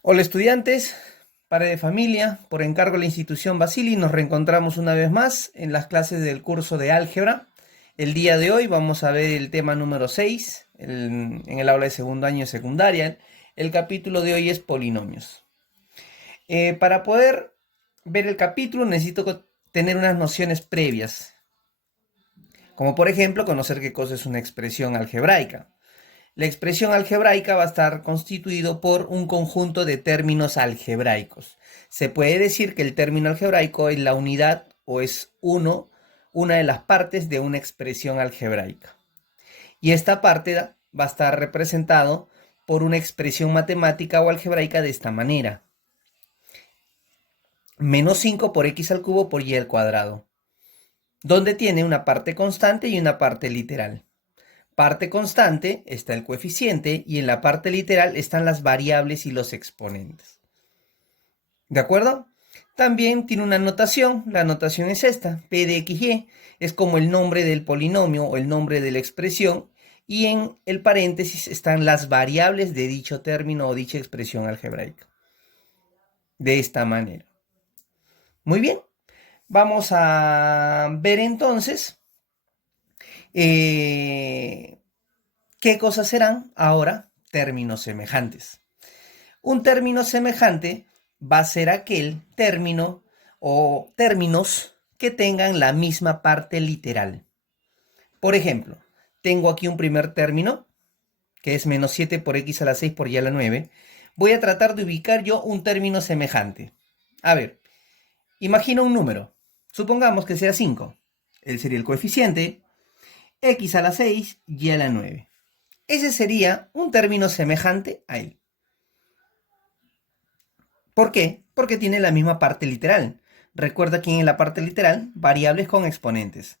Hola estudiantes, padre de familia, por encargo de la institución Basili nos reencontramos una vez más en las clases del curso de álgebra. El día de hoy vamos a ver el tema número 6 en el aula de segundo año de secundaria. El capítulo de hoy es polinomios. Para poder ver el capítulo necesito tener unas nociones previas, como por ejemplo conocer qué cosa es una expresión algebraica. La expresión algebraica va a estar constituido por un conjunto de términos algebraicos. Se puede decir que el término algebraico es la unidad o es una de las partes de una expresión algebraica. Y esta parte va a estar representado por una expresión matemática o algebraica de esta manera. Menos 5 por x al cubo por y al cuadrado, donde tiene una parte constante y una parte literal. Parte constante está el coeficiente y en la parte literal están las variables y los exponentes. ¿De acuerdo? También tiene una notación, la notación es esta, p de xy, es como el nombre del polinomio o el nombre de la expresión, y en el paréntesis están las variables de dicho término o dicha expresión algebraica. De esta manera. Muy bien, vamos a ver entonces ¿qué cosas serán ahora términos semejantes? Un término semejante va a ser aquel término o términos que tengan la misma parte literal. Por ejemplo, tengo aquí un primer término, que es menos 7 por x a la 6 por y a la 9. Voy a tratar de ubicar yo un término semejante. A ver, imagino un número. Supongamos que sea 5. Él sería el coeficiente, x a la 6 y a la 9. Ese sería un término semejante a él. ¿Por qué? Porque tiene la misma parte literal. Recuerda que en la parte literal, variables con exponentes.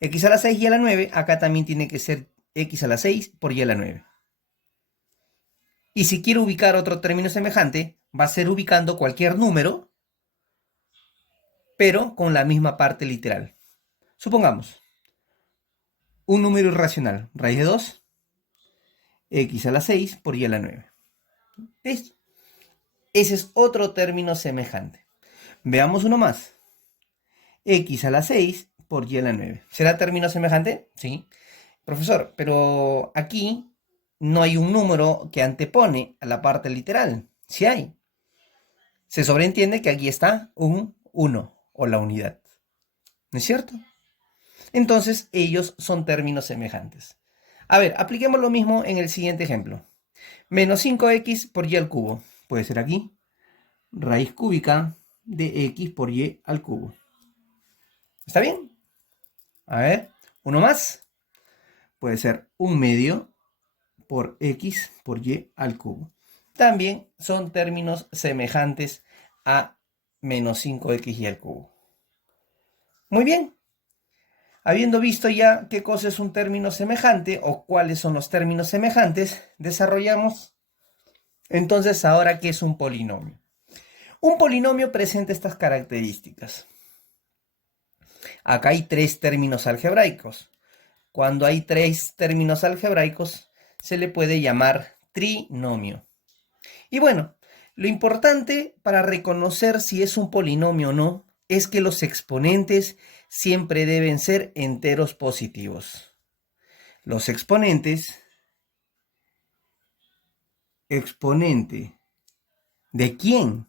X a la 6 y a la 9, acá también tiene que ser x a la 6 por y a la 9. Y si quiero ubicar otro término semejante, va a ser ubicando cualquier número, pero con la misma parte literal. Supongamos, un número irracional, raíz de 2, x a la 6 por y a la 9. ¿Listo? Ese es otro término semejante. Veamos uno más. X a la 6 por y a la 9. ¿Será término semejante? Sí. Profesor, pero aquí no hay un número que antepone a la parte literal. Sí hay. Se sobreentiende que aquí está un 1 o la unidad. ¿No es cierto? Entonces, ellos son términos semejantes. A ver, apliquemos lo mismo en el siguiente ejemplo. Menos 5x por y al cubo. Puede ser aquí. Raíz cúbica de x por y al cubo. ¿Está bien? A ver, uno más. Puede ser 1/2 por x por y al cubo. También son términos semejantes a menos 5x y al cubo. Muy bien. Habiendo visto ya qué cosa es un término semejante o cuáles son los términos semejantes, desarrollamos entonces ahora qué es un polinomio. Un polinomio presenta estas características. Acá hay tres términos algebraicos. Cuando hay tres términos algebraicos, se le puede llamar trinomio. Y bueno, lo importante para reconocer si es un polinomio o no es que los exponentes siempre deben ser enteros positivos. Los exponente ¿de quién?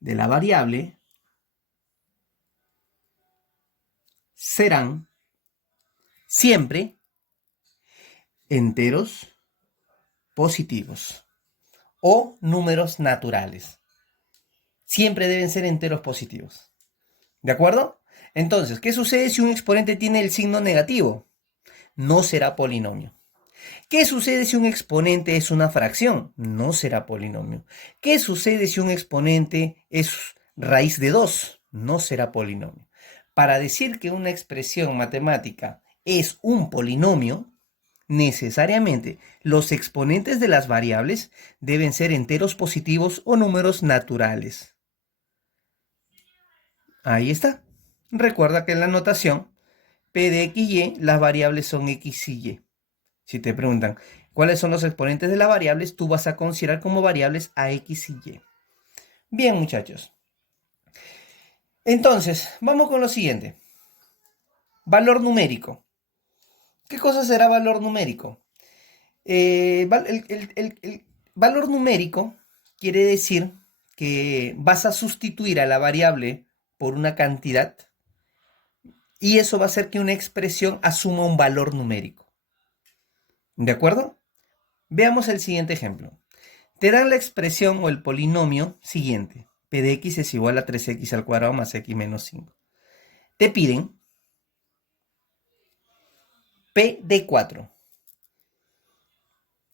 De la variable serán siempre enteros positivos o números naturales. Siempre deben ser enteros positivos. ¿De acuerdo? Entonces, ¿qué sucede si un exponente tiene el signo negativo? No será polinomio. ¿Qué sucede si un exponente es una fracción? No será polinomio. ¿Qué sucede si un exponente es raíz de 2? No será polinomio. Para decir que una expresión matemática es un polinomio, necesariamente los exponentes de las variables deben ser enteros positivos o números naturales. Ahí está. Recuerda que en la notación P de x y las variables son x y y. Si te preguntan, ¿Cuáles son los exponentes de las variables? Tú vas a considerar como variables a x y y. Bien, muchachos. Entonces, vamos con lo siguiente. Valor numérico. ¿Qué cosa será valor numérico? El valor numérico quiere decir que vas a sustituir a la variable por una cantidad y eso va a hacer que una expresión asuma un valor numérico. ¿De acuerdo? Veamos el siguiente ejemplo. Te dan la expresión o el polinomio siguiente. P de x es igual a 3x al cuadrado más x menos 5. Te piden P de 4.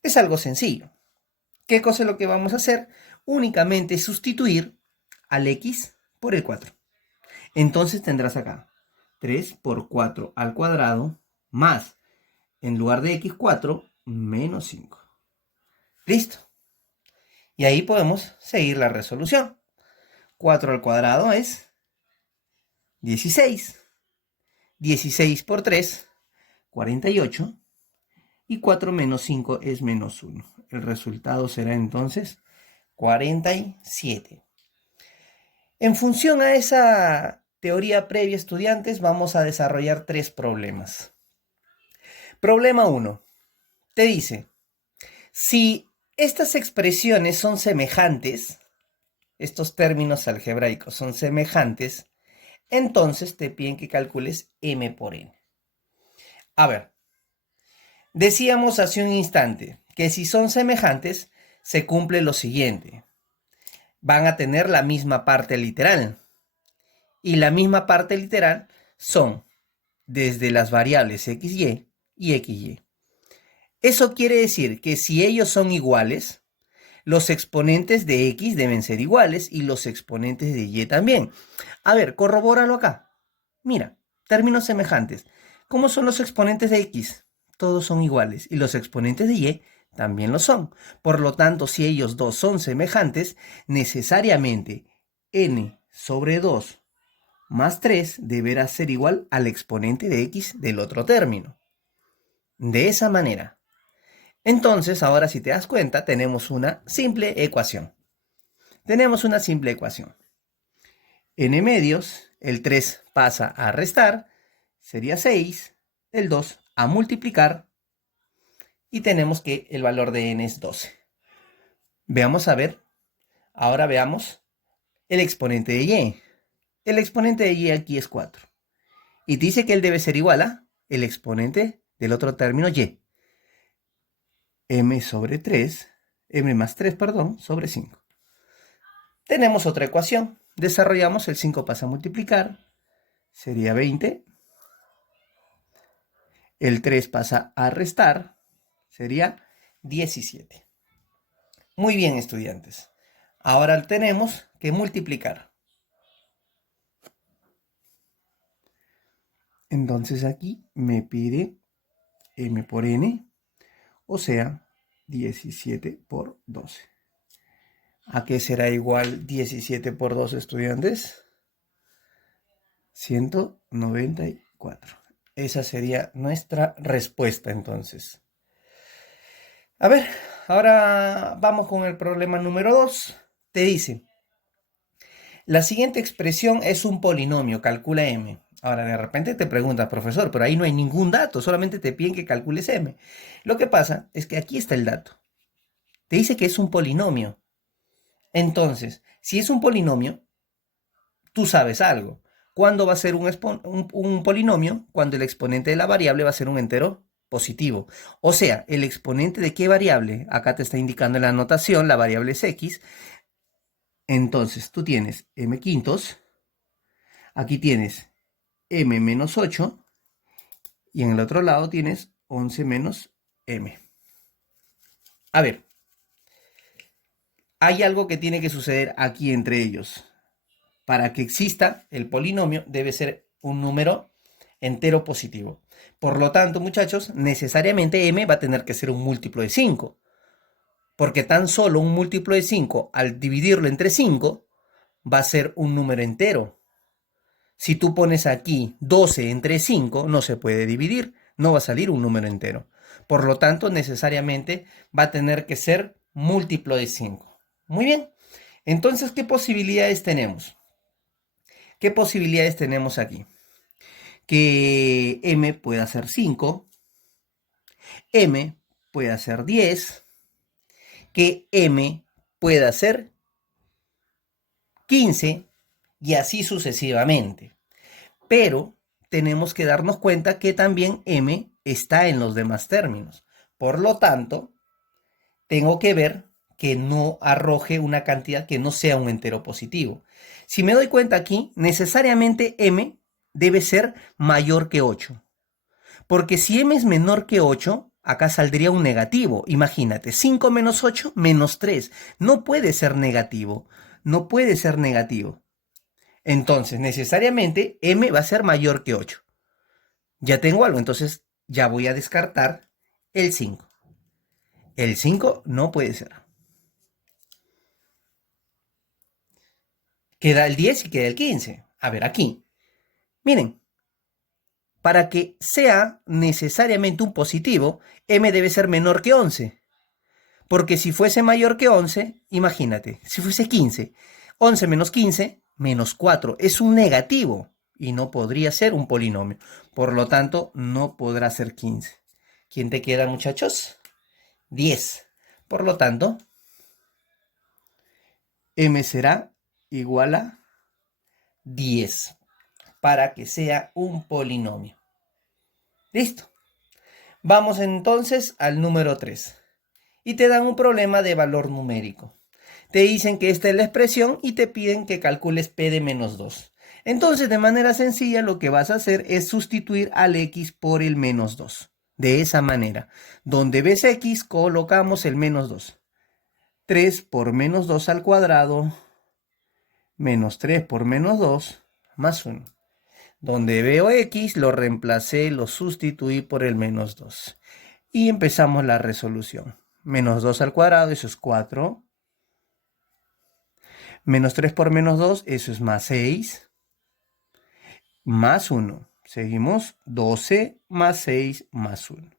Es algo sencillo. ¿Qué cosa es lo que vamos a hacer? Únicamente sustituir al x por el 4. Entonces tendrás acá 3 por 4 al cuadrado más, en lugar de x, 4 menos 5. ¿Listo? Y ahí podemos seguir la resolución. 4 al cuadrado es 16. 16 por 3, 48. Y 4 menos 5 es menos 1. El resultado será entonces 47. En función a esa teoría previa, estudiantes, vamos a desarrollar 3 problemas. Problema 1. Te dice, si estas expresiones son semejantes, estos términos algebraicos son semejantes, entonces te piden que calcules m por n. A ver, decíamos hace un instante que si son semejantes, se cumple lo siguiente. Van a tener la misma parte literal. Y la misma parte literal son desde las variables xy y xy. Eso quiere decir que si ellos son iguales, los exponentes de x deben ser iguales y los exponentes de y también. A ver, corrobóralo acá. Mira, términos semejantes. ¿Cómo son los exponentes de x? Todos son iguales y los exponentes de y también lo son. Por lo tanto, si ellos dos son semejantes, necesariamente n sobre 2 más 3 deberá ser igual al exponente de x del otro término. De esa manera. Entonces, ahora si te das cuenta, tenemos una simple ecuación. Tenemos una simple ecuación. N medios, el 3 pasa a restar, sería 6, el 2 a multiplicar, y tenemos que el valor de n es 12. Veamos a ver, ahora veamos el exponente de y. El exponente de y aquí es 4. Y dice que él debe ser igual a el exponente del otro término y. M sobre 3, m más 3, perdón, sobre 5. Tenemos otra ecuación. Desarrollamos, el 5 pasa a multiplicar, sería 20. El 3 pasa a restar, sería 17. Muy bien, estudiantes. Ahora tenemos que multiplicar. Entonces aquí me pide m por n, o sea, 17 por 12. ¿A qué será igual 17 por 12, estudiantes? 194. Esa sería nuestra respuesta, entonces. A ver, ahora vamos con el problema número 2. Te dice, la siguiente expresión es un polinomio, calcula m. Ahora, de repente te preguntas, profesor, pero ahí no hay ningún dato, solamente te piden que calcules m. Lo que pasa es que aquí está el dato. Te dice que es un polinomio. Entonces, si es un polinomio, tú sabes algo. ¿Cuándo va a ser un polinomio? Cuando el exponente de la variable va a ser un entero positivo. O sea, ¿el exponente de qué variable? Acá te está indicando en la anotación, la variable es x. Entonces, tú tienes m quintos. Aquí tienes m menos 8. Y en el otro lado tienes 11 menos m. A ver, hay algo que tiene que suceder aquí entre ellos. Para que exista el polinomio debe ser un número entero positivo. Por lo tanto, muchachos, necesariamente m va a tener que ser un múltiplo de 5. Porque tan solo un múltiplo de 5, al dividirlo entre 5, va a ser un número entero. Si tú pones aquí 12 entre 5, no se puede dividir, no va a salir un número entero. Por lo tanto, necesariamente va a tener que ser múltiplo de 5. Muy bien. Entonces, ¿qué posibilidades tenemos? ¿Qué posibilidades tenemos aquí? Que m pueda ser 5, m pueda ser 10, que m pueda ser 15 y así sucesivamente. Pero tenemos que darnos cuenta que también m está en los demás términos. Por lo tanto, tengo que ver que no arroje una cantidad que no sea un entero positivo. Si me doy cuenta aquí, necesariamente m debe ser mayor que 8. Porque si m es menor que 8, acá saldría un negativo. Imagínate, 5 menos 8 menos 3. No puede ser negativo. No puede ser negativo. Entonces, necesariamente m va a ser mayor que 8. Ya tengo algo, entonces ya voy a descartar el 5. El 5 no puede ser. Queda el 10 y queda el 15. A ver, aquí. Miren, para que sea necesariamente un positivo, m debe ser menor que 11. Porque si fuese mayor que 11, imagínate, si fuese 15, 11 menos 15, menos 4, es un negativo y no podría ser un polinomio. Por lo tanto, no podrá ser 15. ¿Quién te queda, muchachos? 10. Por lo tanto, m será igual a 10 para que sea un polinomio. Listo. Vamos entonces al número 3. Y te dan un problema de valor numérico. Te dicen que esta es la expresión y te piden que calcules p de menos 2. Entonces, de manera sencilla, lo que vas a hacer es sustituir al x por el menos 2. De esa manera. Donde ves x, colocamos el menos 2. 3 por menos 2 al cuadrado, menos 3 por menos 2, más 1. Donde veo x, lo reemplacé, lo sustituí por el menos 2. Y empezamos la resolución. Menos 2 al cuadrado, eso es 4. Menos 3 por menos 2, eso es más 6. Más 1. Seguimos, 12 más 6 más 1.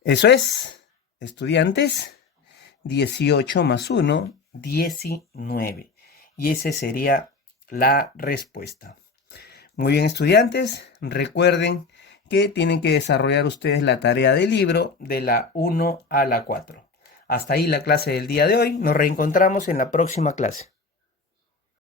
Eso es, estudiantes, 18 más 1, 19. Y esa sería la respuesta. Muy bien, estudiantes, recuerden que tienen que desarrollar ustedes la tarea del libro de la 1 a la 4. Hasta ahí la clase del día de hoy. Nos reencontramos en la próxima clase.